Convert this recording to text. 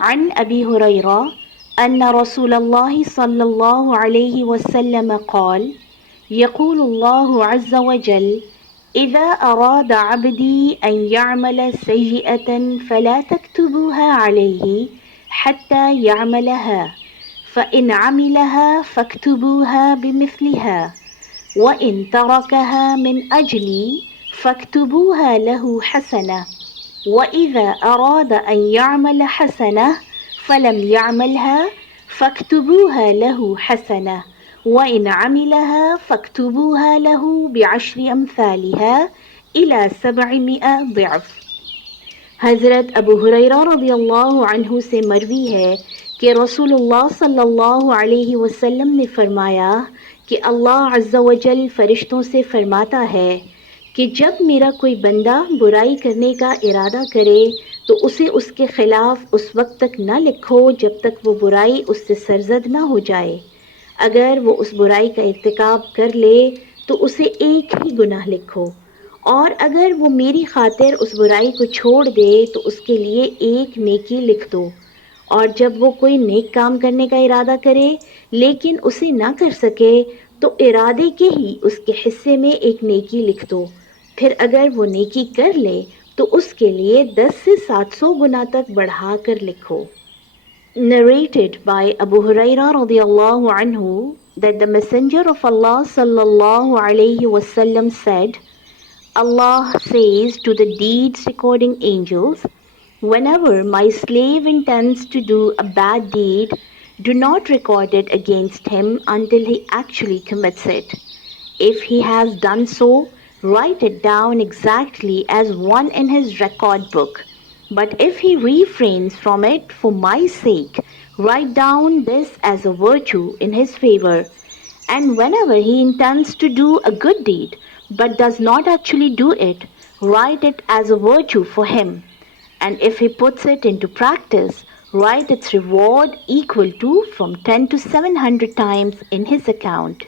عن أبي هريرة أن رسول الله صلى الله عليه وسلم قال: يقول الله عز وجل: إذا أراد عبدي أن يعمل سيئة فلا تكتبوها عليه حتى يعملها، فإن عملها فاكتبوها بمثلها، وإن تركها من أجلي فاكتبوها له حسنة، وإذا أراد أن يعمل حسنة فلم يعملها فاكتبوها له حسنة، وإن عملها فاكتبوها له بعشر أمثالها إلى 700 ضعف۔ حضرت ابو ہریرہ رضی اللہ عنہ سے مروی ہے کہ رسول اللہ صلی اللہ علیہ وسلم نے فرمایا کہ اللہ عز و جل فرشتوں سے فرماتا ہے کہ جب میرا کوئی بندہ برائی کرنے کا ارادہ کرے تو اسے اس کے خلاف اس وقت تک نہ لکھو جب تک وہ برائی اس سے سرزد نہ ہو جائے۔ اگر وہ اس برائی کا ارتکاب کر لے تو اسے ایک ہی گناہ لکھو، اور اگر وہ میری خاطر اس برائی کو چھوڑ دے تو اس کے لیے ایک نیکی لکھ دو، اور جب وہ کوئی نیک کام کرنے کا ارادہ کرے لیکن اسے نہ کر سکے تو ارادے کے ہی اس کے حصے میں ایک نیکی لکھ دو، پھر اگر وہ نیکی کر لے تو اس کے لیے 10 سے 700 گنا تک بڑھا کر لکھو۔ Narrated by Abu Hurairah radiallahu anhu that the Messenger of Allah sallallahu alayhi wasallam said, Allah says to the deeds recording angels, whenever my slave intends to do a bad deed, do not record it against him until he actually commits it. If he has done so, write it down exactly as one in his record book. But if he refrains from it for my sake, write down this as a virtue in his favor. And whenever he intends to do a good deed, but does not actually do it, write it as a virtue for him. And if he puts it into practice, write its reward equal to from 10 to 700 times in his account.